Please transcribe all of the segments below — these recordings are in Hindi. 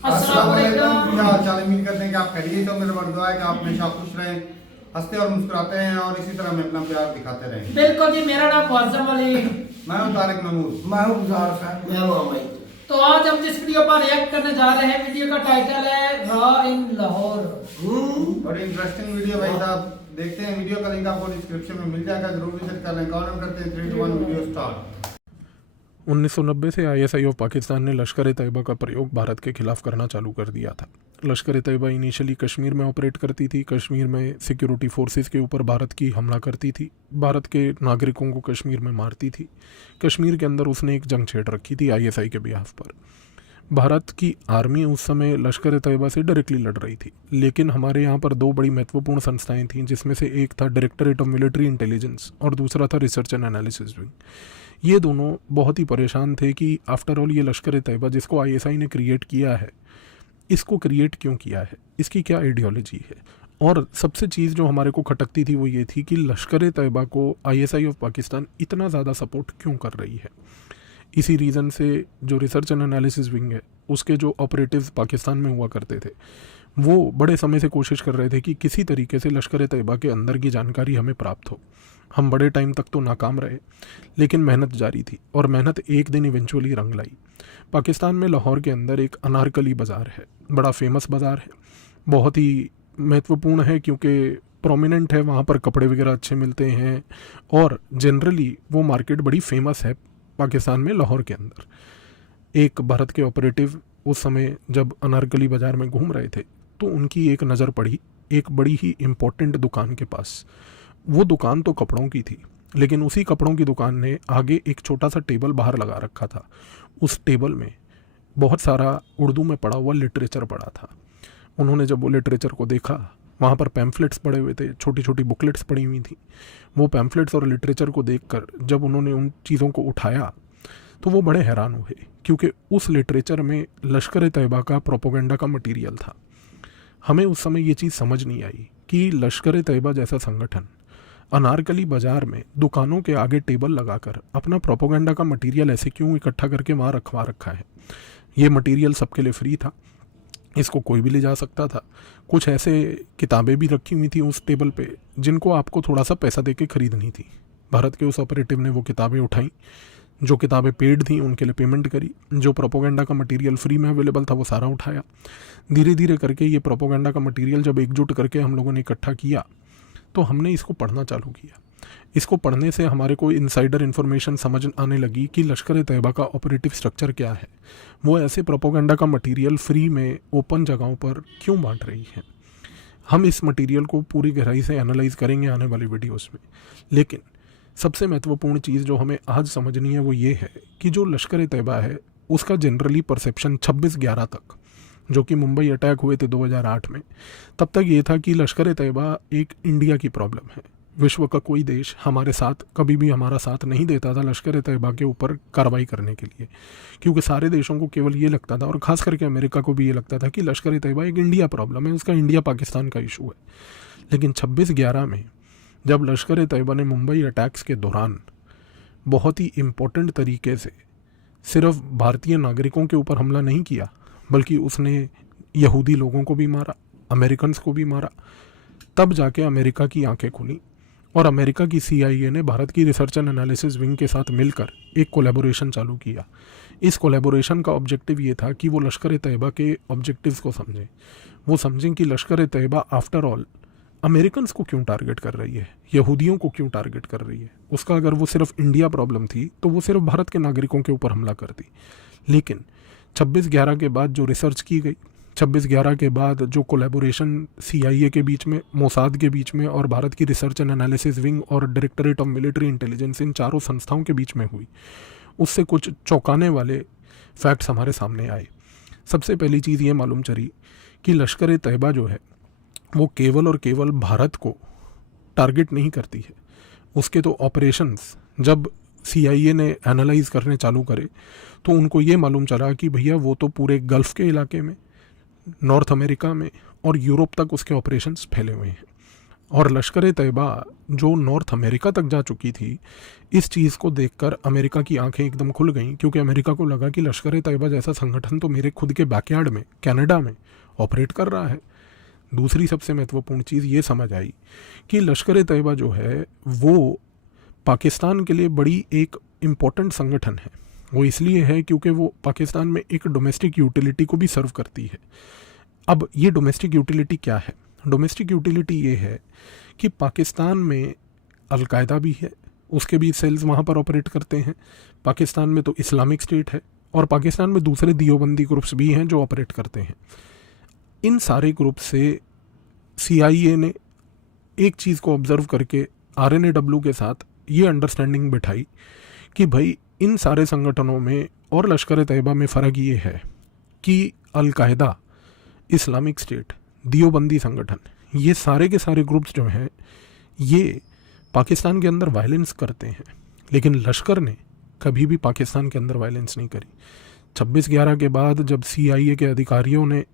अस्सलाम वालेकुम। क्या हाल चाल। उम्मीद करते हैं कि आप खैरियत हो। मेरा बड़ा दुआ है कि आप हमेशा खुश रहें, हंसते और मुस्कुराते हैं और इसी तरह में अपना प्यार दिखाते रहें। बिल्कुल जी, मेरा नाम मुअज्जम अली। मैं हूं तारिक महमूद। मैं हूँ गुजार खान। मैं वो भाई। तो आज हम जिस वीडियो पर रिएक्ट करने जा रहे हैं, वीडियो का टाइटल है रॉ इन लाहौर। बड़ी इंटरेस्टिंग वीडियो भाई साहब। देखते हैं वीडियो का लिंक आपको डिस्क्रिप्शन में मिल जाएगा, जरूर विजिट कर लें। काउंट करते हैं 3 2 1 वीडियो स्टार्ट। 1990 से आईएसआई ऑफ पाकिस्तान ने लश्कर तैयबा का प्रयोग भारत के खिलाफ करना चालू कर दिया था। लश्कर तैयबा इनिशियली कश्मीर में ऑपरेट करती थी। कश्मीर में सिक्योरिटी फोर्सेस के ऊपर भारत की हमला करती थी, भारत के नागरिकों को कश्मीर में मारती थी। कश्मीर के अंदर उसने एक जंग छेड़ रखी थी आईएसआई के बिहाफ पर। भारत की आर्मी उस समय लश्कर तैयबा से डायरेक्टली लड़ रही थी, लेकिन हमारे यहाँ पर दो बड़ी महत्वपूर्ण संस्थाएं थीं, जिसमें से एक था डायरेक्टरेट ऑफ मिलिट्री इंटेलिजेंस और दूसरा था रिसर्च एंड एनालिसिस विंग। ये दोनों बहुत ही परेशान थे कि आफ्टर ऑल ये लश्कर तैयबा जिसको आईएसआई ने क्रिएट किया है, इसको क्रिएट क्यों किया है, इसकी क्या आइडियोलॉजी है। और सबसे चीज़ जो हमारे को खटकती थी वो ये थी कि लश्कर तैयबा को आईएसआई ऑफ पाकिस्तान इतना ज़्यादा सपोर्ट क्यों कर रही है। इसी रीज़न से जो रिसर्च एंड एनालिसिस विंग है, उसके जो ऑपरेटिव्स पाकिस्तान में हुआ करते थे, वो बड़े समय से कोशिश कर रहे थे कि किसी तरीके से लश्कर तैयबा के अंदर की जानकारी हमें प्राप्त हो। हम बड़े टाइम तक तो नाकाम रहे, लेकिन मेहनत जारी थी और मेहनत एक दिन इवेंचुअली रंग लाई। पाकिस्तान में लाहौर के अंदर एक अनारकली बाज़ार है, बड़ा फेमस बाज़ार है, बहुत ही महत्वपूर्ण है क्योंकि प्रोमिनेंट है, वहाँ पर कपड़े वगैरह अच्छे मिलते हैं और जनरली वो मार्केट बड़ी फेमस है पाकिस्तान में लाहौर के अंदर। एक भारत के ऑपरेटिव उस समय जब अनारकली बाज़ार में घूम रहे थे तो उनकी एक नज़र पड़ी एक बड़ी ही इम्पोर्टेंट दुकान के पास। वो दुकान तो कपड़ों की थी, लेकिन उसी कपड़ों की दुकान ने आगे एक छोटा सा टेबल बाहर लगा रखा था। उस टेबल में बहुत सारा उर्दू में पढ़ा हुआ लिटरेचर पड़ा था। उन्होंने जब वो लिटरेचर को देखा, वहाँ पर पैम्फलेट्स पड़े हुए थे, छोटी छोटी बुकलेट्स पड़ी हुई थी। वो पैम्फलेट्स और लिटरेचर को देखकर जब उन्होंने उन चीज़ों को उठाया तो वो बड़े हैरान हुए, क्योंकि उस लिटरेचर में लश्कर तैयबा का प्रोपोगंडा का मटीरियल था। हमें उस समय ये चीज़ समझ नहीं आई कि लश्कर तैयबा जैसा संगठन अनारकली बाज़ार में दुकानों के आगे टेबल लगाकर अपना प्रोपोगंडा का मटेरियल ऐसे क्यों इकट्ठा करके वहाँ रखवा रखा है। ये मटेरियल सबके लिए फ्री था, इसको कोई भी ले जा सकता था। कुछ ऐसे किताबें भी रखी हुई थी उस टेबल पे जिनको आपको थोड़ा सा पैसा दे के ख़रीदनी थी। भारत के उस ऑपरेटिव ने वो किताबें उठाई, जो किताबें पेड थी उनके लिए पेमेंट करी, जो प्रोपोगंडा का मटेरियल फ्री में अवेलेबल था वो सारा उठाया। धीरे धीरे करके ये प्रोपोगंडा का मटेरियल जब एकजुट करके हम लोगों ने इकट्ठा किया तो हमने इसको पढ़ना चालू किया। इसको पढ़ने से हमारे को इनसाइडर इन्फॉर्मेशन समझ आने लगी कि लश्कर तैयबा का ऑपरेटिव स्ट्रक्चर क्या है, वो ऐसे प्रोपोगंडा का मटेरियल फ्री में ओपन जगहों पर क्यों बांट रही है। हम इस मटेरियल को पूरी गहराई से एनालाइज करेंगे आने वाली वीडियोस में, लेकिन सबसे महत्वपूर्ण चीज़ जो हमें आज समझनी है वो ये है कि जो लश्कर तैयबा है उसका जनरली परसेप्शन 26/11 तक, जो कि मुंबई अटैक हुए थे 2008 में, तब तक ये था कि लश्कर तैयबा एक इंडिया की प्रॉब्लम है। विश्व का कोई देश हमारे साथ कभी भी हमारा साथ नहीं देता था लश्कर तैयबा के ऊपर कार्रवाई करने के लिए, क्योंकि सारे देशों को केवल ये लगता था, और ख़ास करके अमेरिका को भी ये लगता था कि लश्कर तैयबा एक इंडिया प्रॉब्लम है, उसका इंडिया पाकिस्तान का इशू है। लेकिन 26/11 में जब लश्कर तैयबा ने मुंबई अटैक्स के दौरान बहुत ही इम्पोर्टेंट तरीके से सिर्फ भारतीय नागरिकों के ऊपर हमला नहीं किया, बल्कि उसने यहूदी लोगों को भी मारा, अमेरिकन्स को भी मारा, तब जाके अमेरिका की आंखें खुली और अमेरिका की CIA ने भारत की रिसर्च एंड एनालिसिस विंग के साथ मिलकर एक कोलैबोरेशन चालू किया। इस कोलैबोरेशन का ऑब्जेक्टिव ये था कि वो लश्कर तैयबा के ऑब्जेक्टिव्स को समझें। वो समझें कि लश्कर तैयबा आफ्टर ऑल अमेरिकन्स को क्यों टारगेट कर रही है, यहूदियों को क्यों टारगेट कर रही है। उसका अगर वो सिर्फ इंडिया प्रॉब्लम थी तो वो सिर्फ भारत के नागरिकों के ऊपर हमला करती। लेकिन 26/11 के बाद जो रिसर्च की गई, 26/11 के बाद जो कोलैबोरेशन CIA के बीच में, मोसाद के बीच में और भारत की रिसर्च एंड एनालिसिस विंग और डायरेक्टरेट ऑफ मिलिट्री इंटेलिजेंस, इन चारों संस्थाओं के बीच में हुई, उससे कुछ चौंकाने वाले फैक्ट्स हमारे सामने आए। सबसे पहली चीज़ ये मालूम चली कि लश्कर तैयबा जो है वो केवल और केवल भारत को टारगेट नहीं करती है। उसके तो ऑपरेशंस जब CIA ने एनालाइज करने चालू करे तो उनको ये मालूम चला कि भैया वो तो पूरे गल्फ़ के इलाके में, नॉर्थ अमेरिका में और यूरोप तक उसके ऑपरेशंस फैले हुए हैं। और लश्कर तैयबा जो नॉर्थ अमेरिका तक जा चुकी थी, इस चीज़ को देखकर अमेरिका की आंखें एकदम खुल गईं, क्योंकि अमेरिका को लगा कि लश्कर तैयबा जैसा संगठन तो मेरे खुद के बैकयार्ड में कनाडा में ऑपरेट कर रहा है। दूसरी सबसे महत्वपूर्ण चीज़ ये समझ आई कि लश्कर तैयबा जो है वो पाकिस्तान के लिए बड़ी एक इम्पॉर्टेंट संगठन है। वो इसलिए है क्योंकि वो पाकिस्तान में एक डोमेस्टिक यूटिलिटी को भी सर्व करती है। अब ये डोमेस्टिक यूटिलिटी क्या है? डोमेस्टिक यूटिलिटी ये है कि पाकिस्तान में अलकायदा भी है, उसके भी सेल्स वहाँ पर ऑपरेट करते हैं। पाकिस्तान में तो इस्लामिक स्टेट है और पाकिस्तान में दूसरे दियोबंदी ग्रुप्स भी हैं जो ऑपरेट करते हैं। इन सारे ग्रुप से CIA ने एक चीज़ को ऑब्ज़र्व करके RNAW के साथ ये अंडरस्टैंडिंग बिठाई कि भाई इन सारे संगठनों में और लश्कर तैयबा में फ़र्क ये है कि अलकायदा, इस्लामिक स्टेट, दियोबंदी संगठन, ये सारे के सारे ग्रुप्स जो हैं ये पाकिस्तान के अंदर वायलेंस करते हैं, लेकिन लश्कर ने कभी भी पाकिस्तान के अंदर वायलेंस नहीं करी। 26/11 के बाद जब CIA के अधिकारियों ने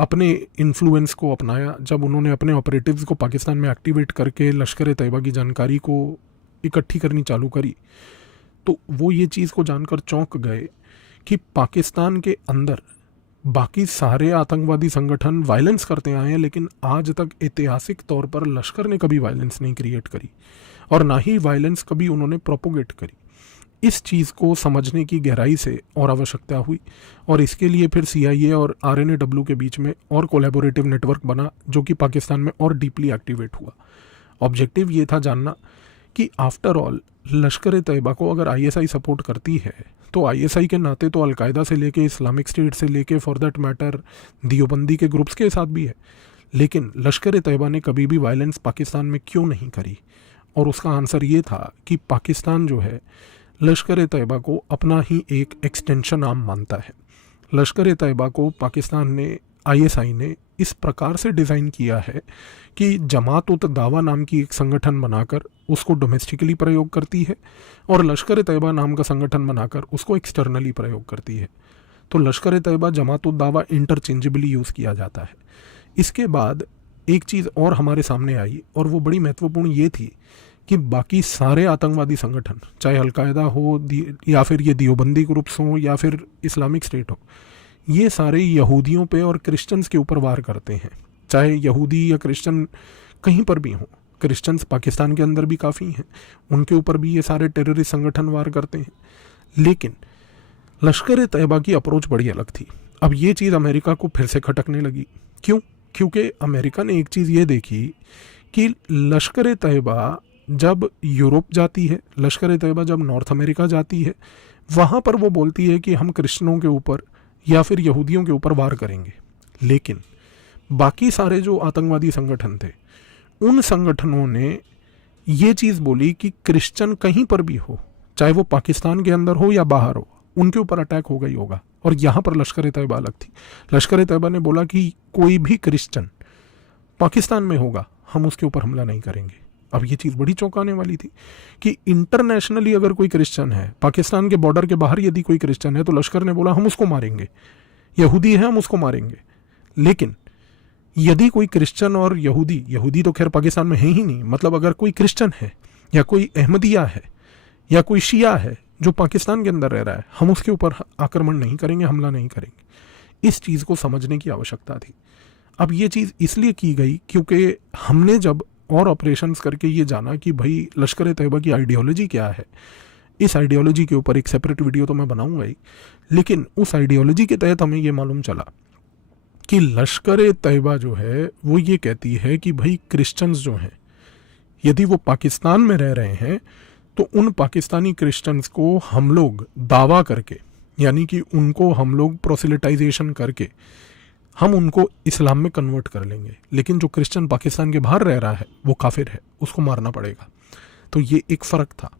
अपने इन्फ्लुएंस को अपनाया, जब उन्होंने अपने ऑपरेटिव्स को पाकिस्तान में एक्टिवेट करके लश्कर तैयबा की जानकारी को इकट्ठी करनी चालू करी, तो वो ये चीज़ को जानकर चौंक गए कि पाकिस्तान के अंदर बाकी सारे आतंकवादी संगठन वायलेंस करते आए हैं, लेकिन आज तक ऐतिहासिक तौर पर लश्कर ने कभी वायलेंस नहीं क्रिएट करी और ना ही वायलेंस कभी उन्होंने प्रोपोगेट करी। इस चीज़ को समझने की गहराई से और आवश्यकता हुई और इसके लिए फिर CIA और RNAW के बीच में और कोलैबोरेटिव नेटवर्क बना, जो कि पाकिस्तान में और डीपली एक्टिवेट हुआ। ऑब्जेक्टिव ये था जानना कि आफ्टर ऑल लश्कर तैयबा को अगर ISI सपोर्ट करती है तो ISI के नाते तो अलकायदा से लेके इस्लामिक स्टेट से लेके फॉर दैट मैटर दियोबंदी के ग्रुप्स के साथ भी है, लेकिन लश्कर तैयबा ने कभी भी वायलेंस पाकिस्तान में क्यों नहीं करी? और उसका आंसर ये था कि पाकिस्तान जो है लश्कर तैयबा को अपना ही एक एक्सटेंशन आर्म मानता है। लश्कर तैयबा को पाकिस्तान ने, ISI ने इस प्रकार से डिज़ाइन किया है कि जमात उत दावा नाम की एक संगठन बनाकर उसको डोमेस्टिकली प्रयोग करती है और लश्कर तैयबा नाम का संगठन बनाकर उसको एक्सटर्नली प्रयोग करती है। तो लश्कर तैयबा, जमात उत दावा इंटरचेंजेबली यूज़ किया जाता है। इसके बाद एक चीज़ और हमारे सामने आई और वो बड़ी महत्वपूर्ण ये थी कि बाकी सारे आतंकवादी संगठन, चाहे अलकायदा हो या फिर ये दियोबंदी ग्रुप्स हों या फिर इस्लामिक स्टेट हो, ये सारे यहूदियों पे और क्रिश्चियंस के ऊपर वार करते हैं। चाहे यहूदी या क्रिश्चियन कहीं पर भी हों, क्रिश्चियंस पाकिस्तान के अंदर भी काफ़ी हैं, उनके ऊपर भी ये सारे टेररिस्ट संगठन वार करते हैं। लेकिन लश्कर तैयबा की अप्रोच बड़ी अलग थी। अब ये चीज़ अमेरिका को फिर से खटकने लगी। क्यों? क्योंकि अमेरिका ने एक चीज़ ये देखी कि लश्कर तैयबा जब यूरोप जाती है, लश्कर तैयबा जब नॉर्थ अमेरिका जाती है, वहाँ पर वो बोलती है कि हम क्रिश्चियनों के ऊपर या फिर यहूदियों के ऊपर वार करेंगे, लेकिन बाकी सारे जो आतंकवादी संगठन थे उन संगठनों ने ये चीज़ बोली कि क्रिश्चियन कहीं पर भी हो, चाहे वो पाकिस्तान के अंदर हो या बाहर हो, उनके ऊपर अटैक होगा ही होगा। और यहाँ पर लश्कर तैयबा अलग थी। लश्कर तैयबा ने बोला कि कोई भी क्रिश्चियन पाकिस्तान में होगा, हम उसके ऊपर हमला नहीं करेंगे। अब ये चीज़ बड़ी चौंकाने वाली थी कि इंटरनेशनली अगर कोई क्रिश्चियन है, पाकिस्तान के बॉर्डर के बाहर यदि कोई क्रिश्चियन है, तो लश्कर ने बोला हम उसको मारेंगे, यहूदी है हम उसको मारेंगे। लेकिन यदि कोई क्रिश्चियन और यहूदी तो खैर पाकिस्तान में है ही नहीं, मतलब अगर कोई क्रिश्चियन है या कोई अहमदिया है या कोई शिया है जो पाकिस्तान के अंदर रह रहा है, हम उसके ऊपर आक्रमण नहीं करेंगे, हमला नहीं करेंगे। इस चीज़ को समझने की आवश्यकता थी। अब ये चीज़ इसलिए की गई क्योंकि हमने जब और ऑपरेशंस करके ये जाना कि भाई लश्कर तैयबा की आइडियोलॉजी क्या है, इस आइडियोलॉजी के ऊपर एक सेपरेट वीडियो तो मैं बनाऊंगा ही, लेकिन उस आइडियोलॉजी के तहत हमें ये मालूम चला कि लश्कर तैयबा जो है वो ये कहती है कि भाई क्रिश्चियंस जो हैं, यदि वो पाकिस्तान में रह रहे हैं तो उन पाकिस्तानी क्रिश्चियंस को हम लोग दावा करके, यानी कि उनको हम लोग प्रोसिलिटाइजेशन करके हम उनको इस्लाम में कन्वर्ट कर लेंगे, लेकिन जो क्रिश्चियन पाकिस्तान के बाहर रह रहा है वो काफिर है, उसको मारना पड़ेगा। तो ये एक फ़र्क था।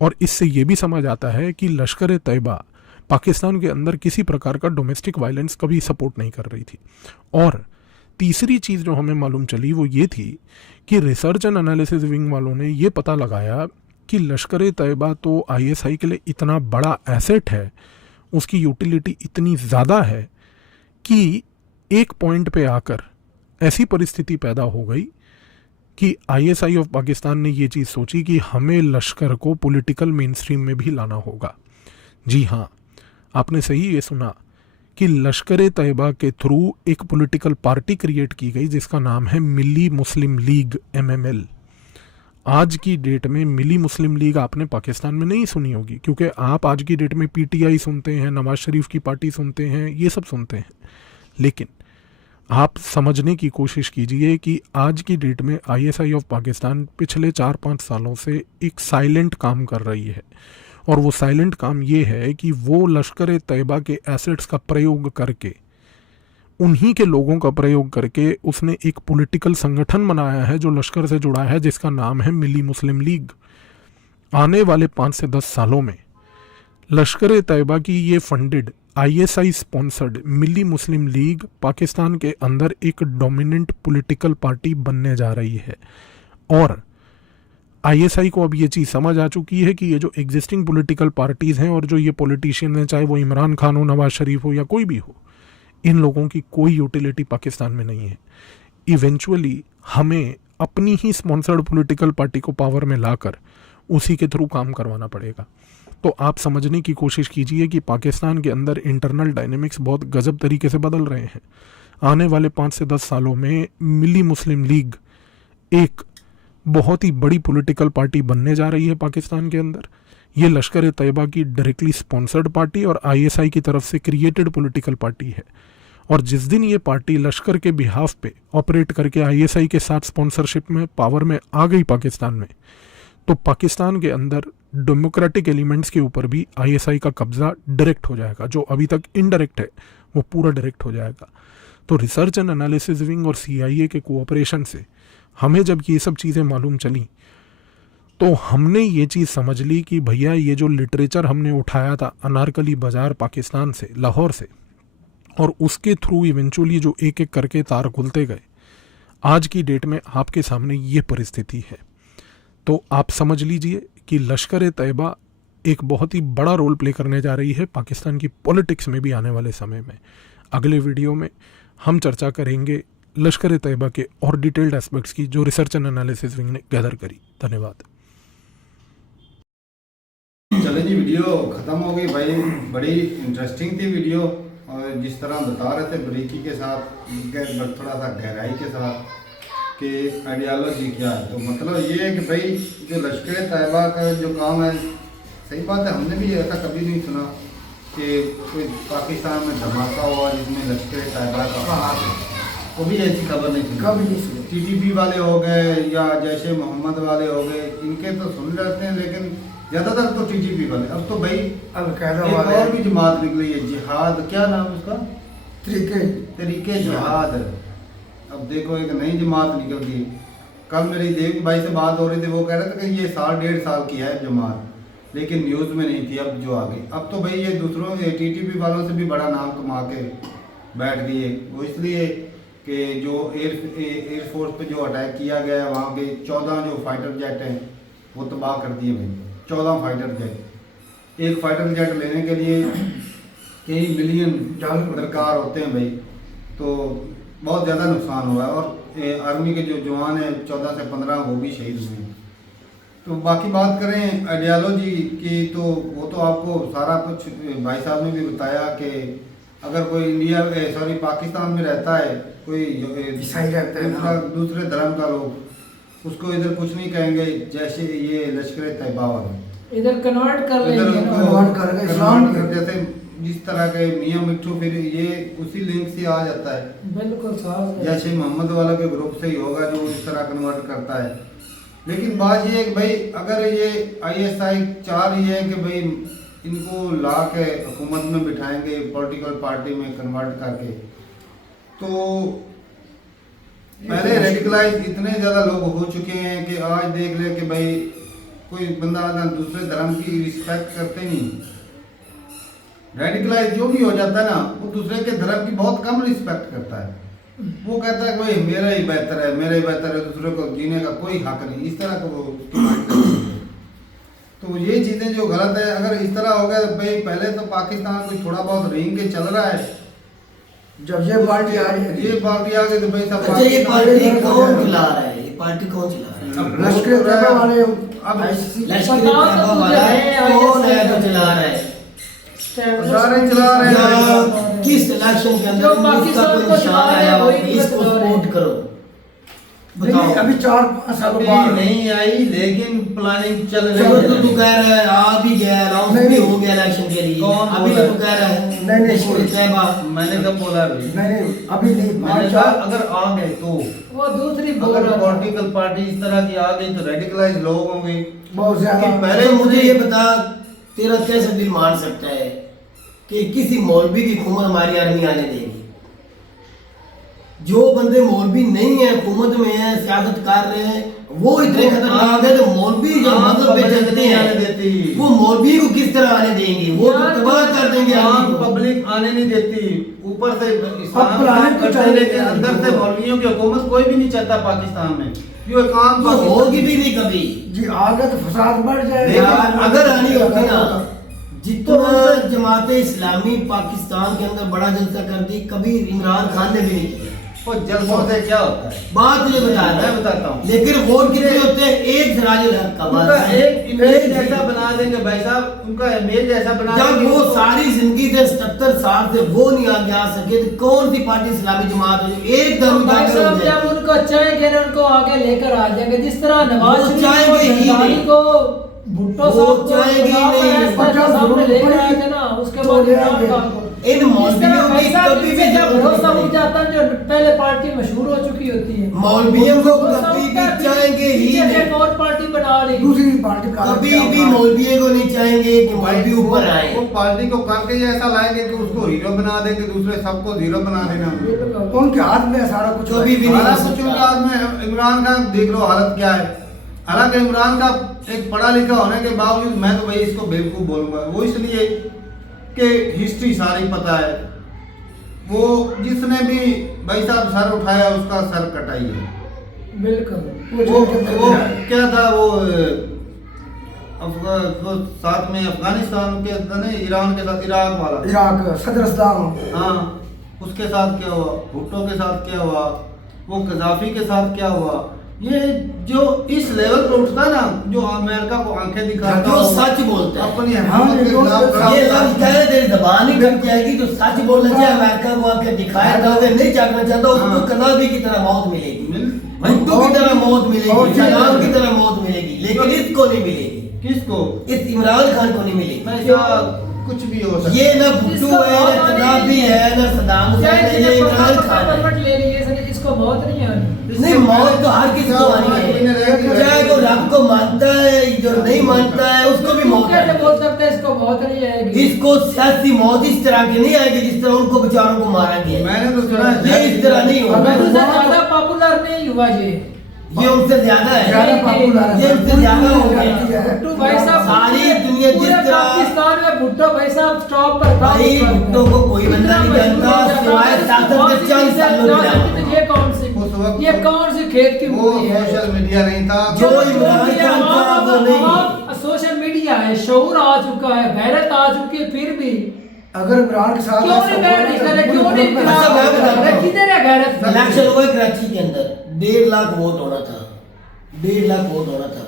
और इससे ये भी समझ आता है कि लश्कर तैयबा पाकिस्तान के अंदर किसी प्रकार का डोमेस्टिक वायलेंस कभी सपोर्ट नहीं कर रही थी। और तीसरी चीज़ जो हमें मालूम चली वो ये थी कि रिसर्च एंड एनालिसिस विंग वालों ने ये पता लगाया कि लश्कर तैयबा तो ISI के लिए इतना बड़ा एसेट है, उसकी यूटिलिटी इतनी ज़्यादा है कि एक पॉइंट पे आकर ऐसी परिस्थिति पैदा हो गई कि आईएसआई ऑफ पाकिस्तान ने ये चीज़ सोची कि हमें लश्कर को पॉलिटिकल मेन स्ट्रीम में भी लाना होगा। जी हाँ, आपने सही ये सुना कि लश्कर तैयबा के थ्रू एक पॉलिटिकल पार्टी क्रिएट की गई जिसका नाम है मिली मुस्लिम लीग MML। आज की डेट में मिली मुस्लिम लीग आपने पाकिस्तान में नहीं सुनी होगी, क्योंकि आप आज की डेट में PTI सुनते हैं, नवाज शरीफ की पार्टी सुनते हैं, ये सब सुनते हैं। लेकिन आप समझने की कोशिश कीजिए कि आज की डेट में ISI ऑफ पाकिस्तान पिछले 4-5 सालों से एक साइलेंट काम कर रही है, और वो साइलेंट काम ये है कि वो लश्कर तैयबा के एसेट्स का प्रयोग करके, उन्हीं के लोगों का प्रयोग करके उसने एक पॉलिटिकल संगठन बनाया है जो लश्कर से जुड़ा है, जिसका नाम है मिली मुस्लिम लीग। आने वाले 5 से 10 सालों में लश्कर तैयबा की ये फंडेड ISI स्पॉन्सर्ड मिली मुस्लिम लीग पाकिस्तान के अंदर एक डोमिनेंट पॉलिटिकल पार्टी बनने जा रही है। और ISI को अब ये चीज़ समझ आ चुकी है कि ये जो एग्जिस्टिंग पॉलिटिकल पार्टीज़ हैं और जो ये पॉलिटिशियन हैं, चाहे वो इमरान खान हो, नवाज शरीफ हो या कोई भी हो, इन लोगों की कोई यूटिलिटी पाकिस्तान में नहीं है। इवेंचुअली हमें अपनी ही स्पॉन्सर्ड पॉलिटिकल पार्टी को पावर में लाकर उसी के थ्रू काम करवाना पड़ेगा। तो आप समझने की कोशिश कीजिए कि पाकिस्तान के अंदर इंटरनल डायनेमिक्स बहुत गजब तरीके से बदल रहे हैं। आने वाले 5 से 10 सालों में मिली मुस्लिम लीग एक बहुत ही बड़ी पॉलिटिकल पार्टी बनने जा रही है पाकिस्तान के अंदर। ये लश्कर तैयबा की डायरेक्टली स्पॉन्सर्ड पार्टी और ISI की तरफ से क्रिएटेड पॉलिटिकल पार्टी है। और जिस दिन ये पार्टी लश्कर के बिहाफ पे ऑपरेट करके ISI के साथ स्पॉन्सरशिप में पावर में आ गई पाकिस्तान में, तो पाकिस्तान के अंदर डेमोक्रेटिक एलिमेंट्स के ऊपर भी ISI का कब्जा डायरेक्ट हो जाएगा। जो अभी तक इनडायरेक्ट है वो पूरा डायरेक्ट हो जाएगा। तो रिसर्च एंड एनालिसिस विंग और CIA के कोऑपरेशन से हमें जब ये सब चीज़ें मालूम चली, तो हमने ये चीज़ समझ ली कि भैया ये जो लिटरेचर हमने उठाया था अनारकली बाज़ार पाकिस्तान से, लाहौर से, और उसके थ्रू इवेंचुअली जो एक एक करके तार खुलते गए, आज की डेट में आपके सामने ये परिस्थिति है। तो आप समझ लीजिए कि लश्कर तैयबा एक बहुत ही बड़ा रोल प्ले करने जा रही है पाकिस्तान की पॉलिटिक्स में भी आने वाले समय में। अगले वीडियो में हम चर्चा करेंगे लश्कर तैयबा के और डिटेल्ड एस्पेक्ट्स की जो रिसर्च एंड एनालिसिस विंग ने गैदर करी। धन्यवाद। चले जी, वीडियो ख़त्म हो गई भाई। बड़ी इंटरेस्टिंग थी वीडियो, और जिस तरह बता रहे थे बारीकी के साथ, थोड़ा सा गहराई के साथ कि आइडियालॉजी क्या है। तो मतलब ये है कि भाई जो लश्कर तैयबा का जो काम है, सही बात है, हमने भी ऐसा कभी नहीं सुना कि कोई पाकिस्तान में धमाका हुआ जिसमें लश्कर तैयबा का हाथ है। वो भी ऐसी खबर नहीं सुनी, कभी नहीं सुनी। TTP वाले हो गए या जैशे मोहम्मद वाले हो गए, इनके तो सुन लेते हैं, लेकिन ज़्यादातर तो TTP वाले। अब तो भाई एक और भी जमात निकली है, जिहाद, क्या नाम उसका, तरीके जिहाद। अब देखो एक नई जमात निकल गई। कल मेरी देव भाई से बात हो रही थी, वो कह रहे थे कि ये 1.5 साल की है जमात, लेकिन न्यूज़ में नहीं थी, अब जो आ गई। अब तो भाई ये दूसरों TTP वालों से भी बड़ा नाम कमा के बैठ गई है। वो इसलिए कि जो एयरफोर्स पे जो अटैक किया गया है, वहाँ के 14 जो फाइटर जेट हैं वो तबाह कर दिए भाई। 14 फाइटर जेट, एक फाइटर जेट लेने के लिए कई मिलियन डॉलर दरकार होते हैं भाई। तो बहुत ज़्यादा नुकसान हुआ है, और आर्मी के जो जवान हैं 14 से 15 वो भी शहीद हुए हैं। तो बाकी बात करें आइडियालॉजी की, तो वो तो आपको सारा कुछ भाई साहब ने भी बताया कि अगर कोई इंडिया पाकिस्तान में रहता है, कोई ईसाई रहता है, दूसरे धर्म का लोग, उसको इधर कुछ नहीं कहेंगे। जैसे ये लश्कर तैयबा वाले इधर कन्वर्ट कर लेंगे, जैसे जिस तरह के मियां मिट्ठू, फिर ये उसी लिंक से आ जाता है। बिल्कुल साहब, जैसे मोहम्मद वाला के ग्रुप से ही होगा जो इस तरह कन्वर्ट करता है। लेकिन बात ये है कि भाई अगर ये ISI चाह रही है कि भाई इनको ला के हुकूमत में बिठाएंगे पॉलिटिकल पार्टी में कन्वर्ट करके, तो पहले रेडिकलाइज इतने ज़्यादा लोग हो चुके हैं कि आज देख ले कि भाई कोई बंदा ना दूसरे धर्म की रिस्पेक्ट करते नहीं। रेडिकलाइज जो भी हो जाता है ना, वो दूसरे के धर्म की बहुत कम रिस्पेक्ट करता है। वो कहता है कि भाई मेरा ही बेहतर है, मेरा ही बेहतर है, दूसरे को जीने का कोई हक नहीं, इस तरह का वो। तो ये चीज़ें जो गलत है, अगर इस तरह हो गया तो भाई पहले तो पाकिस्तान कोई थोड़ा बहुत रेंग के चल रहा है, जब ये पार्टी आ रही है, ये पार्टी आ गई तो भाई सब अच्छा ये पार्टी कौन खिला रहा है? पार्टी कौन चला रहा है? लश्कर तैयबा वाले अब लश्कर तैयबा वाला कौन है जो चला रहा है? सारे चला रहे या हैं। किस इलेक्शन के जो अंदर इसका पाकिस्तान कोई को निशान चला रहे आया हैं, हो वही इसको बता रहे हैं। सपोर्ट करो? नहीं, बताओ। अभी 4-5 साल अभी बाद नहीं आई, लेकिन प्लानिंग चल चलो रही तो है। तू कह रहा है आ भी गया अनाउंस नहीं, भी नहीं। हो गया इलेक्शन के लिए, कौन अभी बोला? तो कह रहा है नहीं, लश्कर तैयबा। मैंने कब बोला अभी? नहीं अभी नहीं मैंने 5 कहा साल अगर आ गए तो, वो दूसरी बोल अगर रहा था। पॉलिटिकल पार्टी इस तरह की आ गई तो रेडिकलाइज लोग होंगे। बहुत ज्यादा। कि पहले मुझे ये बता, तेरा कैसे दिल मान सकता है कि किसी मौलवी की हुकूमत हमारी आर्मी आने देगी? जो बंदे मौलवी नहीं है, हुकूमत में है, सियासत कर रहे हैं, वो इतने खतरनाक है तो मौलवी जो मजहब पे चलते आने देती। हैं वो मौलवी को किस तरह आने देंगे? वो तो तबाह कर देंगे आम आर्मी को। पब्लिक आने नहीं देती, ऊपर से इस्लाम प्लानिंग तो करते, चाहिए लेकिन यार, अंदर से देखो। मौलवियों की हुकूमत कोई भी नहीं चाहता पाकिस्तान में। ये काम तो होगी भी नहीं कभी। जी आगे तो फसाद बढ़ जाएगा। यार, अगर आनी होती ना, जितना जमाते इस्लामी पाकिस्तान के अंदर बड़ा जलसा करती, कभी इमरान खान ने भी नहीं किया। वो जलसों से क्या होता है? बात तुझे बता रहा मैं बताता हूँ। लेकिन वोट कितने होते हैं? एक सिराजुल हक का उनका बस है। एक इमेज एक ऐसा बना देंगे भाई साहब, उनका इमेज ऐसा बना जब देंगे। वो सारी जिंदगी से 77 साल से वो नहीं आगे आ सके तो कौन सी पार्टी इस्लामी जमात है जो एकदम भाई उजागर साहब हो जब जाएगी? उनको चाहेंगे ना उनको आगे लेकर आ जाएंगे, जिस तरह नवाज वो शरीफ को चाहेंगे ही जरदारी नहीं। को भुट्टो वो साहब को चाहेंगे ही खुदा नहीं। का ऐसा सामने लेकर आए थे ना, उसके तो बाद ले इमरान आएंगे। इन खान को इस तरह मौलवियों भाई की साहब कभी इनसे भी जब जरूरत भरोसा नहीं उठ जाता है, जो पहले पार्टी मशहूर हो चुकी होती है, मौलवियों को भरोसा कभी उठता है, भी फिर चाहेंगे ही पीछे से नहीं। एक और पार्टी बना ली। दूसरी पार्टी का कभी भी मौलवियों को नहीं चाहेंगे कि मौलवी ऊपर आए। वो पार्टी को करके ये ऐसा लाएंगे कि उसको हीरो बना देंगे, दूसरे सबको जीरो बना देना। उनके हाथ में सारा कुछ कभी भी नहीं सारा हो कुछ सकता। उनके हाथ में। इमरान खान देख लो हालत क्या है। हालांकि इमरान का एक पढ़ा लिखा होने के बावजूद मैं तो भाई इसको बेवकूफ बोलूंगा, वो इसलिए कि हिस्ट्री सारी पता है। वो जिसने भी भाई साहब सर उठाया उसका सर कटाई है। बिल्कुल वो क्या था वो वो साथ में अफगानिस्तान के नहीं, ईरान के साथ, इराक वाला, इराक सदर सदाम। हाँ, उसके साथ क्या हुआ, भुट्टो के साथ क्या हुआ, वो कजाफी के साथ क्या हुआ। ये जो इस लेवल पर उठता ना, जो अमेरिका को आंखें दिखाता जो हो, सच बोलता है। अपनी हाँ, हुकूमत के जो खिलाफ सच- खड़ा ये होता है। लफ्ज कह रहे तेरी जबान ही कट जाएगी तो सच बोलना चाहिए। अमेरिका को आके दिखाया था, अगर नहीं जागना चाहता उसको हाँ। कदाफी की तरह मौत मिलेगी, मिल- भुट्टो की तरह मौत मिलेगी, और सदाम की तरह मौत मिलेगी, लेकिन इसको नहीं मिलेगी, किसको? इस इमरान खान को नहीं मिलेगी। भाई साहब कुछ भी हो सकता है। ये ना भुट्टो है, ना कदाफी है, ना सदाम हुसैन है, ये इमरान खान है। ले लिए इसको बहुत नहीं आनी। नहीं, मौत तो हर किसी को आनी है, चाहे वो रब को मानता है, जो नहीं मानता है उसको भी मौत कैसे आएगी। बोल सकते हैं इसको बहुत नहीं आएगी? इसको सियासी मौत इस तरह की नहीं आएगी जिस तरह उनको बेचारों को मारा गया। मैंने तो सुना है ये इस तरह नहीं होगा, अगर उससे ज्यादा पॉपुलर नहीं हुआ ये उनसे ज्यादा है, ज्यादा पॉपुलर है। ये उनसे ज्यादा हो गया। भुट्टो भाई साहब सारी दुनिया जिस पूरे तरह- पाकिस्तान में भुट्टो भाई साहब टॉप पर था। भाई भुट्टो को कोई बंदा नहीं जानता सिवाय ताकत के चंद सालों के। ये कौन सी उस वक्त ये कौन सी खेत की वो मूवी है? सोशल मीडिया नहीं था। जो इमरान खान था वो नहीं। सोशल मीडिया है, शऊर आ चुका है, गैरत आ चुकी है, फिर भी अगर इमरान के साथ क्यों नहीं बैठ नहीं करे? क्यों नहीं अच्छा, मैं बताता हूँ। किधर है गैरत? इलेक्शन हुआ कराची के अंदर, 1.5 लाख वोट होना था, 1.5 लाख वोट होना था।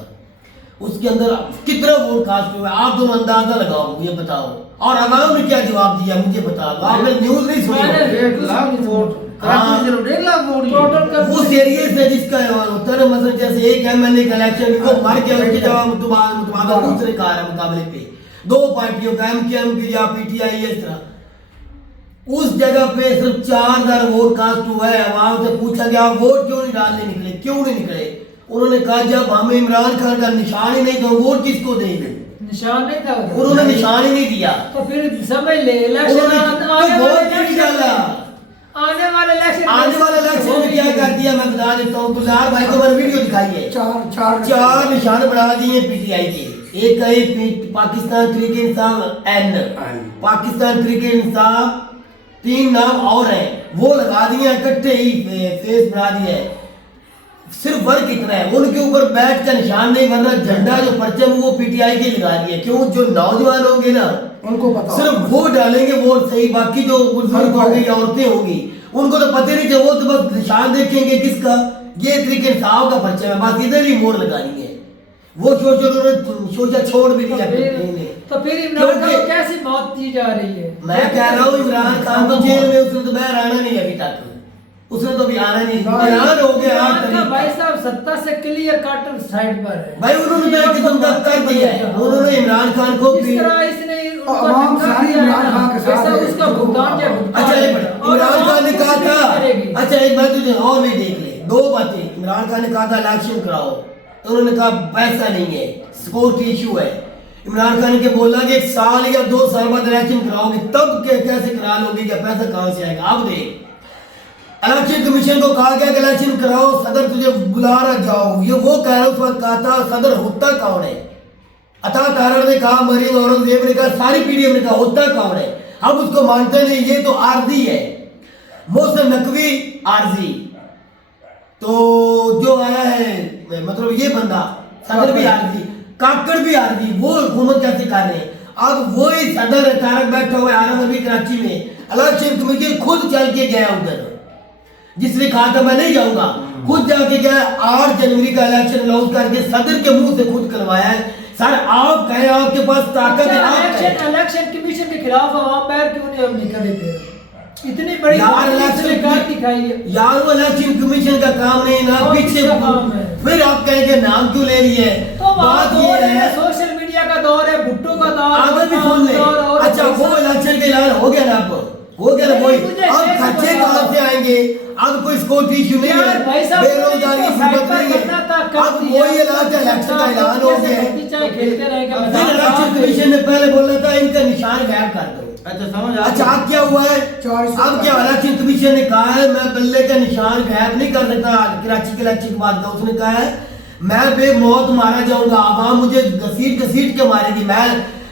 उसके अंदर कितना वोट कास्ट हुआ आप दोनों अंदाजा लगाओ, ये बताओ। और अवाम ने क्या जवाब दिया मुझे बता दो, आपने न्यूज नहीं सुनी? मैंने 1.5 लाख वोट, हाँ। कराची में सिर्फ 1.5 लाख वोट ही है। टोटल कर उस एरिया से जिसका होता है ना, मतलब जैसे एक एमएलए का इलेक्शन वो मर गया, उसके जवाब मुतबादल दूसरे का आ रहा है मुकाबले पे, 2 पार्टियों का, एमकेएम की या पीटीआई, इस तरह। उस जगह पे सिर्फ 4000 वोट कास्ट हुआ है। आवाम से पूछा गया वोट क्यों नहीं डालने निकले, क्यों नहीं निकले? उन्होंने कहा जब हमें इमरान खान का निशान ही नहीं तो वोट किसको देंगे? निशान नहीं था उधर। उन्होंने निशान ही नहीं दिया, तो फिर समझ ले इलेक्शन उन्होंने आने तो वाले वोट नहीं डाला। आने वाले इलेक्शन आने वाले इलेक्शन में क्या कर दिया मैं बता देता हूँ। गुलजार भाई को मैंने वीडियो दिखाई है, चार निशान बना दिए पीटीआई के। एक है पाकिस्तान तहरीक इंसाफ एन, पाकिस्तान तहरीक इंसाफ, 3 नाम और हैं, वो लगा दिए इकट्ठे ही फेस बना दिया है। सिर्फ वर्क इतना है, उनके ऊपर बैठ का निशान नहीं, वरना झंडा जो परचम वो पीटीआई के लगा दिए। क्यों? जो नौजवान होंगे ना उनको पता सिर्फ वो डालेंगे वोट सही, बाकी जो बुजुर्ग होंगे या औरतें होंगी उनको तो पता नहीं, वो तो बस निशान देखेंगे किसका, ये तरीके इंसाफ का परचम है, बस इधर ही मोड़ लगानी है। वो सोचा छोड़ भी दिया तो फिर इमरान खान को कैसी मौत दी जा रही है? मैं कह रहा हूँ इमरान खान तो जेल में, उसने तो बाहर आना नहीं अभी तक, उसने तो भी आना नहीं, ऐलान हो गया। इमरान खान भाई साहब सत्ता से क्लियर कट साइड पर है भाई उन्होंने तो एक किस्म का कर दिया है, उन्होंने इमरान खान को इस तरह इसने आवाम सारी इमरान खान के साथ है। उसका भुगतान क्या अच्छा एक मिनट, इमरान खान ने कहा था, अच्छा एक बात तुझे और भी देख ले, दो बातें। इमरान खान ने कहा था इलेक्शन कराओ, उन्होंने कहा पैसा नहीं है, सिक्योरिटी इशू है। इमरान खान ने बोला कि 1 साल या 2 साल बाद इलेक्शन कराओगे, तब कैसे करा लोगे, क्या पैसा कहां से आएगा? अब देख, इलेक्शन कमीशन को कहा गया कि इलेक्शन कराओ, सदर तुझे बुला रहा, जाओ। ये वो कह रहा, उस वक्त कहा था सदर होता कौन है? अता तारण ने कहा, मरीम औरंगजेब ने कहा, सारी पीडीएम ने कहा होता कौन है? अब उसको मानते नहीं, ये तो आरजी है, मोहसिन नकवी आरजी। तो जो आया है मतलब ये बंदा सदर भी आरजी, काकड़ भी आरजी, वो हुकूमत कैसे कर रहे हैं? अब वही सदर तारक बैठा हुआ है अभी कराची में, इलेक्शन कमीशन खुद चल के गया उधर, जिसने कहा था मैं नहीं जाऊंगा, खुद जाके गया। 8 जनवरी का इलेक्शन अनाउंस करके सदर के मुंह से खुद करवाया है। सर आप कहें आपके पास ताकत है, आप कहें। इलेक्शन कमीशन के खिलाफ आवाम पैर क्यों नहीं निकले थे? इतनी बड़ी यार इलेक्शन कार्ड दिखाई है यार, वो इलेक्शन कमीशन का काम नहीं ना, पीछे काम है। फिर आप कहेंगे नाम क्यों ले रही है? तो बात ये है, सोशल मीडिया का दौर है, भुट्टो का दौर, आगे भी सुन ले। अच्छा वो इलेक्शन का ऐलान हो गया ना, अब हो गया ना, वही अब खर्चे कहां से आएंगे? अब कोई सिक्योरिटी इशू नहीं है, बेरोजगारी की हिम्मत नहीं है, अब वही ऐलान था, इलेक्शन का ऐलान हो गया है। फिर इलेक्शन कमीशन ने पहले बोला था इनका निशान गायब कर दो। अच्छा समझ आ अच्छा अब क्या हुआ है? अब क्या इलेक्शन कमीशन ने कहा है मैं बल्ले का निशान गायब नहीं कर सकता कराची के इलेक्शन के बाद का। उसने कहा है मैं बेमौत मारा जाऊंगा, आवाम मुझे घसीट घसीट के मारेगी, मैं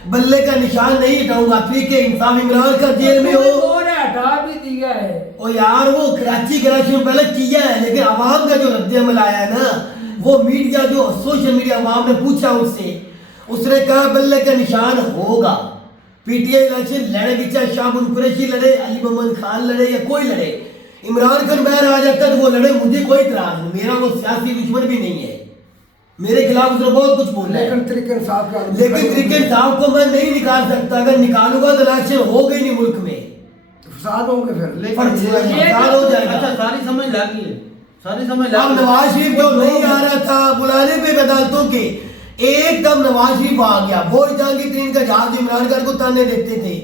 बल्ले का निशान नहीं हटाऊंगा। ठीक है, इंसान इमरान का जेल में हो, हटा भी दिया है। ओ यार वो कराची के इलेक्शन पहले किया है, लेकिन आवाम का जो रद्द-ए-अमल आया है ना, वो मीडिया जो सोशल मीडिया आवाम ने पूछा उससे, उसने कहा बल्ले का निशान होगा। पीटीआई इलेक्शन लड़ेगी, चाहे शाहबुन कुरैशी लड़े, अली मोहम्मद खान लड़े या कोई लड़े, इमरान खान बाहर आ जाता है तो वो लड़े, मुझे कोई इतराज नहीं, मेरा वो सियासी दुश्मन भी नहीं है, मेरे खिलाफ उसने बहुत कुछ बोला है, लेकिन तरीके इंसाफ का लेकिन तरीके इंसाफ को मैं नहीं निकाल सकता। अगर निकालूंगा तो इलेक्शन हो गई नहीं मुल्क में, फसाद होंगे फिर। लेकिन फसाद हो जाएगा। अच्छा सारी समझ लगी है, सारी समझ अब लगी। नवाज शरीफ जो नहीं आ रहा था बुलाने पे अदालतों के, एकदम नवाज शरीफ आ गया। वो जहांगीर का जहाज इमरान खान को ताने देते थे,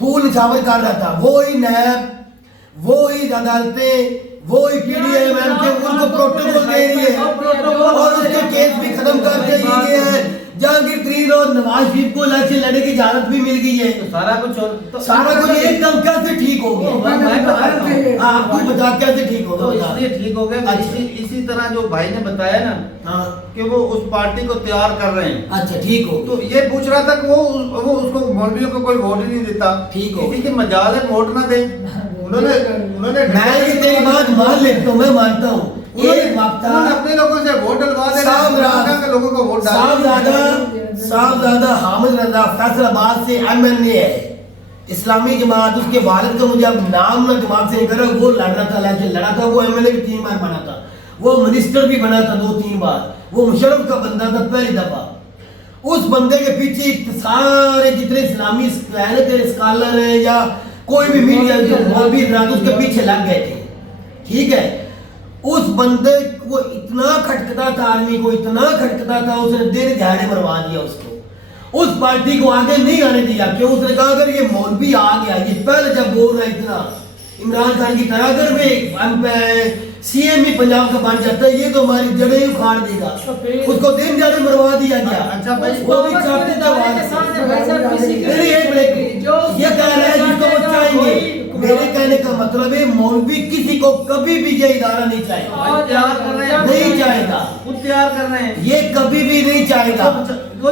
फूल निछावर कर रहा था, वो ही नैब, वो ही अदालतें, वो ही पीडीआई उनको प्रोटोकॉल दे रही है और उसके केस भी खत्म कर दिए गए हैं। जहांगीर और नवाज शरीफ को इलेक्शन लड़ने की इजाजत भी मिल गई है, तो सारा कुछ एकदम कैसे ठीक हो गया? आपको बता कैसे ठीक हो तो गया? इसलिए ठीक हो गया। अच्छा। इसी तरह जो भाई ने बताया ना हाँ कि वो उस पार्टी को तैयार कर रहे हैं, अच्छा ठीक हो तो ये पूछ रहा था कि वो उसको मौलवियों को कोई वोट ही नहीं देता। ठीक हो। किसी की मजाल है वोट ना दे, उन्होंने मैं ये तेरी बात मान लेता हूँ, मैं मानता हूँ। एक वक्त था अपने लोगों से वोट डलवा देना के लोगों को वोट साहबजादा हामिद रजा फैसलाबाद से एमएनए है, इस्लामी जमात, उसके वालिद का मुझे अब नाम ना दिमाग से नहीं कर रहा, वो लड़ रहा था, इलेक्शन लड़ा था, वो एमएलए भी 3 बार बना था, वो मिनिस्टर भी बना था 2-3 बार, वो मुशर्रफ का बंदा था पहली दफा। उस बंदे के पीछे सारे जितने इस्लामी तेरे स्कॉलर है या कोई भी मीडिया जो मौलवी उसके पीछे लग गए थे। ठीक है, उस बंदे को इतना खटकता था, आर्मी को इतना खटकता था, उसने दिन दिहाड़े मरवा दिया उसको, उस पार्टी को आगे नहीं आने दिया। क्यों? उसने कहा अगर ये मौलवी आ गया, ये पहले जब बोल रहा है इतना इमरान खान की तरह, अगर वे सीएम ही पंजाब का बन जाता है, ये तो हमारी जड़ें ही उखाड़ देगा। उसको दिन दिहाड़े मरवा दिया गया। अच्छा भाई, वो भी चाहते थे ये कह रहे हैं जिसको वो चाहेंगे। मेरे कहने का मतलब है मौलवी किसी को कभी भी ये इदारा नहीं चाहेगा, तैयार कर रहे हैं, नहीं चाहेगा, खुद तैयार कर रहे हैं, ये कभी भी नहीं चाहेगा।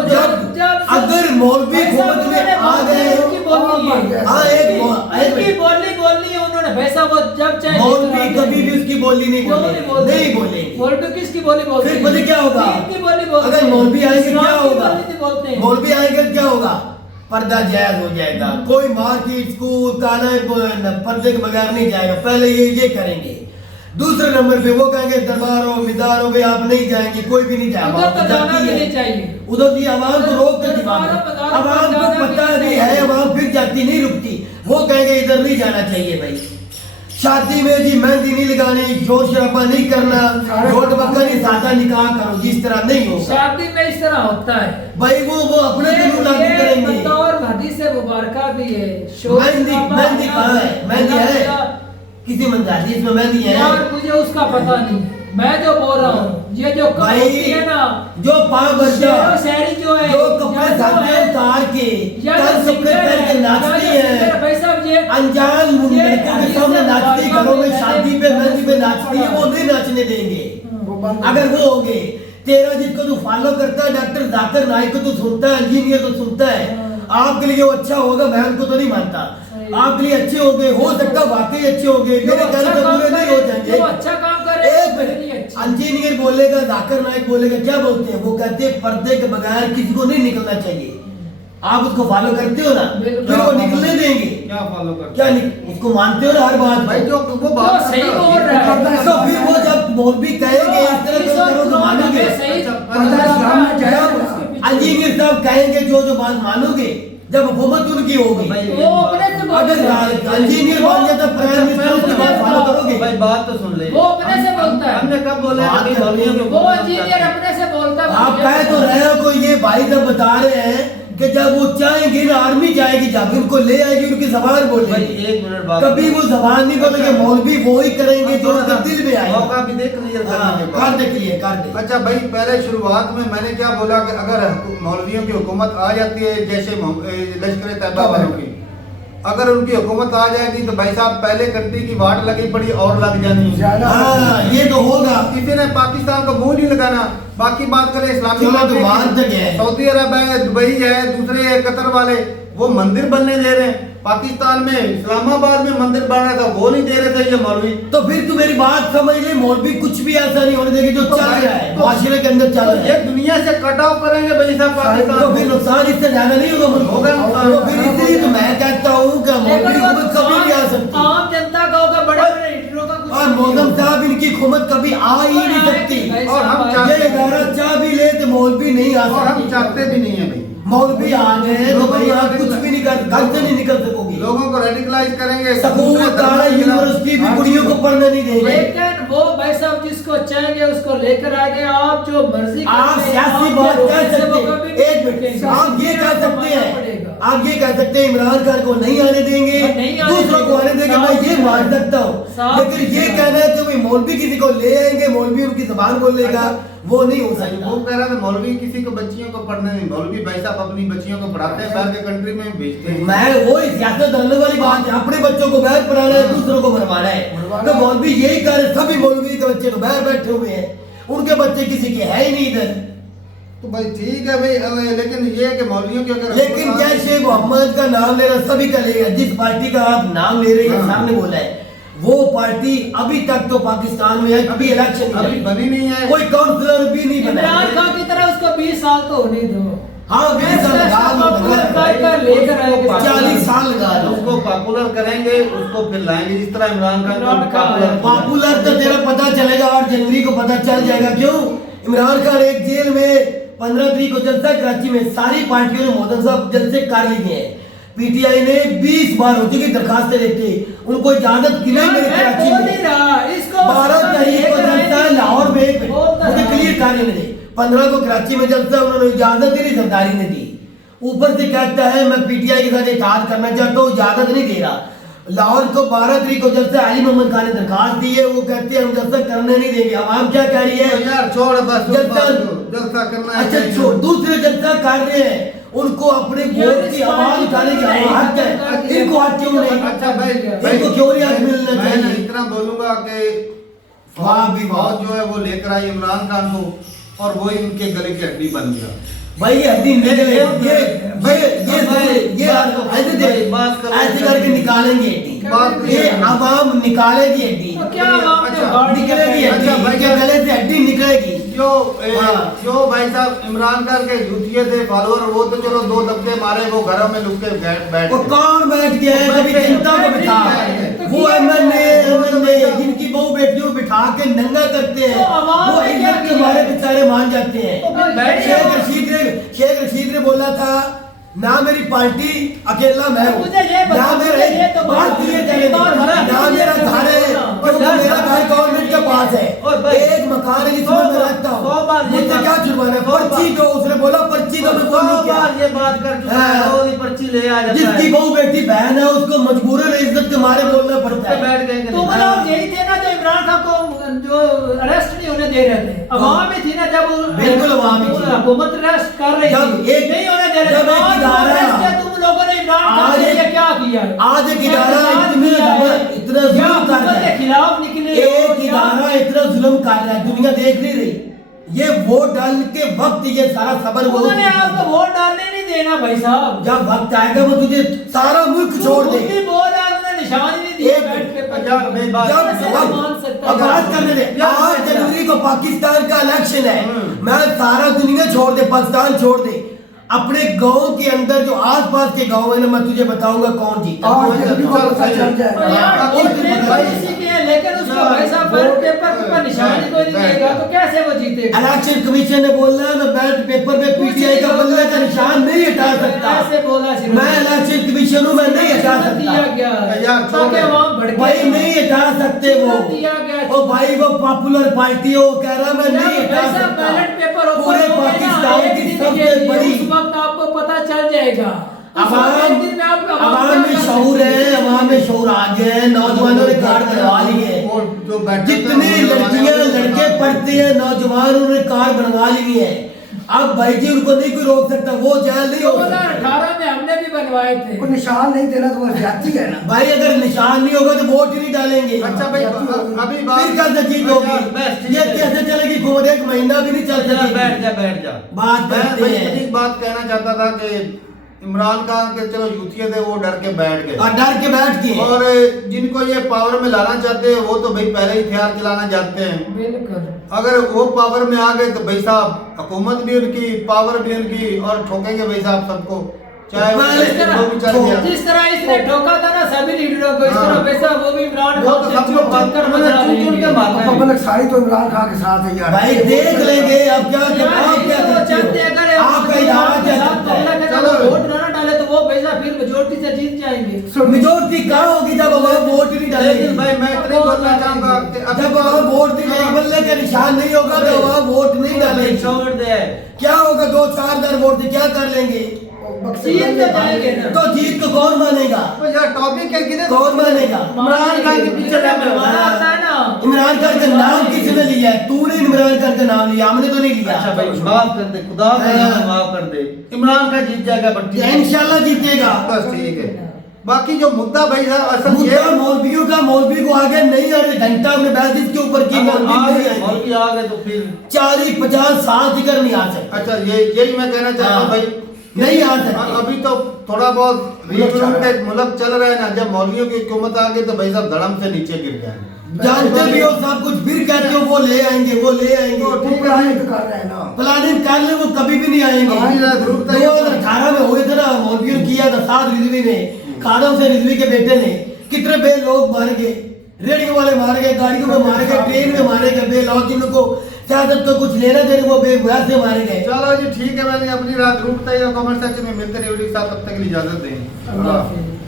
जब अगर मौलवी हुकूमत में आ गए, हाँ एक बोलनी है उन्होंने वैसा, वो जब चाहे मौलवी कभी भी उसकी बोली नहीं बोलेंगे। मौलवी किसकी बोली बोलते फिर पता क्या होगा? अगर मौलवी आएंगे क्या होगा? मौलवी आएंगे क्या होगा? पर्दा जायज हो जाएगा, कोई मार्केट स्कूल ताला पर्दे के बगैर नहीं जाएगा, पहले ये करेंगे। दूसरे नंबर पे वो कहेंगे दरबार हो मिदार हो भाई आप नहीं जाएंगे, कोई भी नहीं जाएगा। उधर तो जाना भी नहीं चाहिए। उधर की आवाम को रोक कर दिमाग, आवाम को पता भी है, आवाम फिर जाती नहीं रुकती। वो कहेंगे इधर नहीं जाना चाहिए भाई। शादी में जी मेहंदी नहीं लगानी, शोर शराबा नहीं करना, रोड बक्का नहीं, सादा निकाह करो, जिस तरह नहीं होगा। शादी में इस तरह होता है भाई वो अपने कानून लागू करेंगे। और हदीस मुबारका भी है। मेहंदी कहाँ है? मेहंदी है किसी मंजाली में मेहंदी है? यार मुझे उसका पता नहीं, मैं जो बोल रहा हूँ ये जो भाई है ना, जो पाँव बच्चा शहरी जो है, जो कपड़े सामने उतार के कल कपड़े पहन के नाचती है, अनजान लड़कों के सामने नाचती, घरों में शादी पे मेहंदी पे नाचती है, वो नहीं नाचने देंगे। अगर वो हो गए तेरा जिसको तू फॉलो करता है, डॉक्टर जाकिर नाइक को तू सुनता है, इंजीनियर को सुनता है, आपके लिए वो अच्छा होगा, मैं उनको तो नहीं मानता। आपके लिए अच्छे हो गए, हो सकता वाकई अच्छे हो गए, मेरे कहने से पूरे नहीं हो जाएंगे। अच्छा काम कर रहे हैं, इंजीनियर बोलेगा, जाकिर नाइक बोलेगा, क्या बोलते हैं वो? कहते हैं पर्दे के बगैर किसी को नहीं निकलना चाहिए। आप उसको फॉलो करते हो ना, फिर वो निकलने देंगे? क्या फॉलो करते? क्या उसको मानते हो ना हर बात भाई जो वो बात सही बोल रहा है, तो फिर वो जब मौलवी कहेंगे इस तरह करो तो मानोगे? इंजीनियर साहब कहेंगे जो बात मानोगे जब हुकूमत उनकी होगी। वो अपने से अगर इंजीनियर बन जाता प्राइम मिनिस्टर उसकी बात फॉलो करोगे? भाई बात तो सुन ले, वो अपने से बोलता है। हमने कब बोला बात है कि मौलवियों के वो इंजीनियर अपने से बोलता है। आप कहे तो रहे हो को ये भाई जब बता रहे हैं कि जब वो चाहेंगे ना आर्मी जाएगी, जब उनको ले आएगी उनकी जबान भाई बोलेगी। एक मिनट बात कभी वो जबान नहीं बोलेंगे, मौलवी वो ही करेंगे जो उनके दिल में आए। मौका भी देख क्लियर करने के बाद। कर दे क्लियर कर दे। अच्छा भाई, पहले शुरुआत में मैंने क्या बोला कि अगर मौलवियों की हुकूमत आ जाती है, जैसे लश्कर तैयबा वालों की, अगर उनकी हुकूमत आ जाएगी तो भाई साहब पहले कंट्री की वाट लगी पड़ी और लग जानी है। हाँ ये तो होगा। किसी ने पाकिस्तान को मुंह नहीं लगाना। बाकी बात करें इस्लामी चलो तो मान तक है। सऊदी अरब है, दुबई है, दूसरे है, कतर वाले, वो मंदिर बनने दे रहे हैं। पाकिस्तान में इस्लामाबाद में मंदिर बन रहा था, वो नहीं दे रहे थे ये मौलवी। तो फिर तू मेरी बात समझ ले, मौलवी कुछ भी ऐसा नहीं होने देगी जो चल रहा है माशरे के अंदर चल रहा है। ये दुनिया से कट ऑफ करेंगे भाई साहब पाकिस्तान तो फिर नुकसान इससे ज्यादा नहीं होगा मुल्क को। होगा नुकसान। तो फिर इसलिए तो मैं कहता हूँ कि मौलवी हुकूमत कभी नहीं आ सकती, आम जनता का होगा, बड़े बड़े लीडरों का कुछ और मौलम साहब इनकी हुकूमत कभी आ ही नहीं सकती। और हम ये इदारा चाह भी ले तो मौलवी नहीं आ और हम सकती। चाहते भी नहीं है भाई। मौलवी आ गए तो भाई आप कुछ भी नहीं कर, घर से नहीं निकल सकोगे। लोगों को रेडिकलाइज करेंगे, स्कूल कॉलेज यूनिवर्सिटी भी कुड़ियों को पढ़ने नहीं देंगे। लेकिन वो भाई साहब जिसको चाहेंगे उसको लेकर आएंगे, आप जो मर्जी आप सियासी बात कह सकते हैं, एक मिनट, आप ये कह सकते हैं, आप ये कह सकते हैं इमरान खान को नहीं आने देंगे, दूसरों को आने देंगे, मैं ये मान सकता हूँ। लेकिन ये कहना है कि भाई मौलवी किसी को ले आएंगे, मौलवी उनकी जबान बोलेगा, वो नहीं हो सकता। वो कह रहा था मौलवी किसी को बच्चियों को पढ़ने नहीं, मौलवी भाई साहब अपनी बच्चियों को पढ़ाते हैं, बाहर के कंट्री में भेजते हैं। मैं वो सियासत डालने वाली बात है, अपने बच्चों को बाहर पढ़ाना है, दूसरों को मरवाना है। तो मौलवी यही कह रहे, सभी मौलवी के बच्चे तो बाहर बैठे हुए हैं, उनके बच्चे किसी के है ही नहीं इधर। तो भाई ठीक है भाई, लेकिन ये है कि मौलवियों की अगर लेकिन जैसे मोहम्मद का नाम लेना सभी का लेगा, जिस पार्टी का आप नाम ले रहे हैं, सामने बोला है वो पार्टी अभी तक तो पाकिस्तान में है, अभी इलेक्शन अभी बनी नहीं है, कोई काउंसलर भी नहीं बना। इमरान खान की तरह उसको 20 साल तो होने दो। हाँ 20 साल लेकर आएंगे, 40 साल लगा लो। उसको पॉपुलर करेंगे, उसको फिर लाएंगे, जिस तरह इमरान खान को पॉपुलर। पॉपुलर तो तेरा पता चलेगा 8 जनवरी को पता चल जाएगा। क्यों? इमरान खान एक जेल में 15 तारीख को जलसा, कराची में सारी पार्टियों ने मोहम्मद साहब जलसे कर लिए हैं। पीटीआई ने 20 बार हो चुकी दरखास्तें देते, उनको इजाजत की नहीं मिली कराची में। 12 तारीख को जलसा है लाहौर में, मुझे क्लियर कर लेने दे। 15 को कराची में जलसा, उन्होंने इजाजत ही नहीं सरदारी ने दी। ऊपर से कहता है मैं पीटीआई के साथ इत्तेहाद करना चाहता हूँ, इजाजत नहीं दे रहा। लाहौर को 12 तारीख को जलसा अली मोहम्मद खान ने दरखास्त दी है, वो कहते हैं हम जलसा करने नहीं देंगे। आवाम क्या कह रही है? यार छोड़ बस, जलसा करना है। अच्छा छोड़, दूसरे जलसा कर रहे हैं, उनको अपने वोट की आवाज उठाने की हक है, इनको हक क्यों नहीं? अच्छा भाई, इनको क्यों नहीं हक मिलना मैं चाहिए? इतना बोलूंगा कि फौज जो है वो लेकर आई इमरान खान को, और वो इनके गले की हड्डी बन गया। भाई ये हड्डी निकले, ये ऐसे करके निकालेंगे हड्डी, ये आवाम निकालेगी हड्डी, निकलेगी हड्डी, इनके गले से हड्डी निकलेगी। जो भाई साहब इमरान खान के जूतिये थे फॉलोअर, वो तो चलो 2 धक्के मारे, वो घरों में लुक के बैठ वो कौन बैठ गया है? कभी जनता को बिठा, वो एमएलए जिनकी बहु बेटियों को बिठा आके नंगा करते हैं, तो अवाम वो ने क्या इज्जत के किया? मारे बेचारे मान जाते हैं। तो फिर बैठ शेख जाओ। रशीद ने बोला था ना मेरी पार्टी अकेला मैं हूँ, मुझे ये ना बताओ, मेरे ये तो बात बहुत दिए एक चलेंगे, और हरा ना मेरा घर है क्योंकि मेरा घर गवर्नमेंट के पास है, और भाई, एक मकान है जिसमें मैं रहता 100 बार हूँ, ये मुझे बात- क्या जुर्माना है? 100 बार। पर्ची दो, उसने बोला पर्ची दो, मैं बोलूं क्या? बार ये बात कर चुका है, हाँ। रोज ही पर्ची ले आ जाता जिसकी है। बहू बेटी बहन है उसको मजबूरन इज्जत के मारे बोलना पड़ता पे है। बैठ गए कि तुम नहीं? लोग यही थे ना जो इमरान खान को जो अरेस्ट नहीं होने दे रहे थे, अवाम ही थी ना जब बिल्कुल अवाम ही थी। हुकूमत अरेस्ट कर रही जब थी, एक- नहीं होने दे रहे जब थे। एक आज इदारा- अरेस्ट किया तुम लोगों ने इमरान खान आज के लिए एक- क्या किया? आज एक इदारा एहतजाज इतने किया है, इतना या जुल्म कर हुकूमत रहा के है, खिलाफ निकले हो, एक या- इदारा इतना जुल्म कर रहा है, दुनिया देख नहीं रही। ये वोट डालने के वक्त ये सारा खबर वो उन्होंने आपको वोट डालने नहीं देना भाई साहब। जब वक्त आएगा वो तुझे सारा मुल्क छोड़ खुद दे। भी बोल रहा है, उन्होंने निशान ही नहीं दिया एक- बैठ के पर। यार, मैं बात- जब कैसे वक्त- मान सकता है? अब बात करने दे। यार, 8 जनवरी को पाकिस्तान का इलेक्शन है, हम्म। मैं सारा दुनिया छोड़ दे, पाकिस्तान छोड़ दे, अपने गांव के अंदर जो आसपास के गांव है ना, मैं तुझे बताऊंगा कौन जीता। आज कौन जनवरी को पता चल तो जाएगा। यार हाँ, वोट एक पेपर भाई- इसी के हैं, लेकिन उसको यार, भाई साहब वोट- बैलेट पेपर के ऊपर निशान ही कोई नहीं बैठ- देगा तो कैसे वो जीतेगा? इलेक्शन कमीशन ने बोला है मैं बैलेट पेपर पे पीटीआई का बल्ले का निशान नहीं हटा सकता। ऐसे बोला सिर्फ। मैं इलेक्शन कमीशन हूं, मैं नहीं हटा दिया सकता। गया है, यार, छोड़ ताकि दे। अवाम भड़के। भाई नहीं हटा सकते वो। दिया गया। ओ भाई वो पॉपुलर पार्टी हो, कह रहा मैं नहीं जब हटा ऐसा सकता। बैलेट पेपर ओपन पूरे होगा ना, पाकिस्तान एक की दिन के सबसे लिए, बड़ी उस वक्त आपको पता चल जाएगा। उस वक्त एक दिन में आपका अवाम में शऊर है, अवाम में शऊर आ गया है, नौजवानों ने कार्ड बनवा लिए हैं। और जो बैठे थे, जितनी उन्होंने लड़कियां बनवाने को लड़के कहा। पढ़ते हैं नौजवान उन्होंने कार्ड बनवा ली है। अब भाई जी उनको नहीं कोई रोक सकता, वो जेल नहीं हो सकता। 2018 में हमने भी बनवाए थे। को निशान नहीं देना तो वो ज्यादती है ना। भाई अगर निशान नहीं होगा तो वोट ही नहीं डालेंगे। अच्छा भाई, अभी फिर बात कैसे जीत यार, होगी? बस ठीक ये है। कैसे चलेगी? घूम एक महीना भी नहीं चल यार, बैठ सकेगी। जा बैठ जा। बात मैं करते भाई हैं। एक बात कहना चाहता था कि इमरान खान के चलो यूथिये थे, वो डर के बैठ गए। और डर के बैठ गए। और जिनको ये पावर में लाना चाहते हैं वो तो भाई पहले ही हथियार चलाना जानते हैं। बिल्कुल। अगर वो पावर में आ गए तो भाई साहब हुकूमत भी उनकी, पावर भी उनकी, और ठोकेंगे भाई साहब सबको, चाहे वो जिस जो भी चल गया। जिस तरह इसने ठोका था ना सभी लीडरों को, इस हाँ। तरह वैसा वो भी इमरान वो खान तो से सबको चुन चुन कर उन्होंने बदला चुन चुन के लेंगे। मारना है। पब्लिक सारी तो इमरान खान के साथ है यार। भाई देख लेंगे अब क्या आप क्या करते हो? आपका इदारा क्या करता है? चलो वोट ना डाले तो वो वैसा फिर मेजोरिटी से जीत जाएंगे। मेजोरिटी कहाँ होगी जब अवाम वोट ही नहीं डालेगी? लेकिन भाई मैं इतना ही बोलना चाहूंगा कि जब अवाम वोट नहीं डालेगी, बल्ले का निशान नहीं होगा तो अवाम वोट नहीं डालेगी। छोड़ दे। क्या होगा? 2-4 वोट से क्या कर लेंगे? जीत तो जाएंगे ना। तो जीत को कौन मानेगा? तो यार टॉपिक है कि ना, कौन मानेगा? इमरान खान के पीछे लगे हुए हैं। आता है ना। इमरान खान का नाम किसने लिया है? तूने इमरान खान का नाम लिया, हमने तो नहीं लिया। अच्छा भाई माफ कर दे, खुदा का नाम माफ कर दे। इमरान खान जीत जाएगा बट ठीक है। इंशाल्लाह जीतेगा। बस ठीक है। बाकी जो मुद्दा भाई साहब असल ये मुद्दा मौलवियों का, मौलवी को आगे नहीं आने घंटा हमने बहस इसके ऊपर की, अगर मौलवी नहीं आएंगे। मौलवी आ गए तो फिर 40-50 साल जिक्र नहीं आ सकता। अच्छा यही मैं कहना चाहता हूँ हाँ। भाई, नहीं आ सकते। अभी तो थोड़ा बहुत मुल्क चल रहा है ना, जब मौलवियों की हुकूमत आ गई तो भाई साहब धड़म से नीचे गिर गए। जानते भी हो सब कुछ, फिर कहते हो वो ले आएंगे, वो ले आएंगे। तो वो प्लानिंग तो कर रहे हैं ना। प्लानिंग कर ले, वो कभी भी नहीं आएंगे। हाँ, ये जरूर तय है। 2018 में हुए थे ना, मौलवियों ने किया था, साद रिजवी ने, खादम से रिजवी के बेटे ने, कितने बे लोग मारे गए, रेडियो वाले मारे गए, गाड़ियों में मारे गए, ट्रेन में मारे गए, बे लोग जिनको सियासत तो कुछ लेना देने वो बे वैसे मारे गए। चलो जी ठीक है, मैंने अपनी रात रूट तय कमेंट सेक्शन में मिलते रहे, तब तक के लिए इजाजत दें। अल्लाह हाफिज़।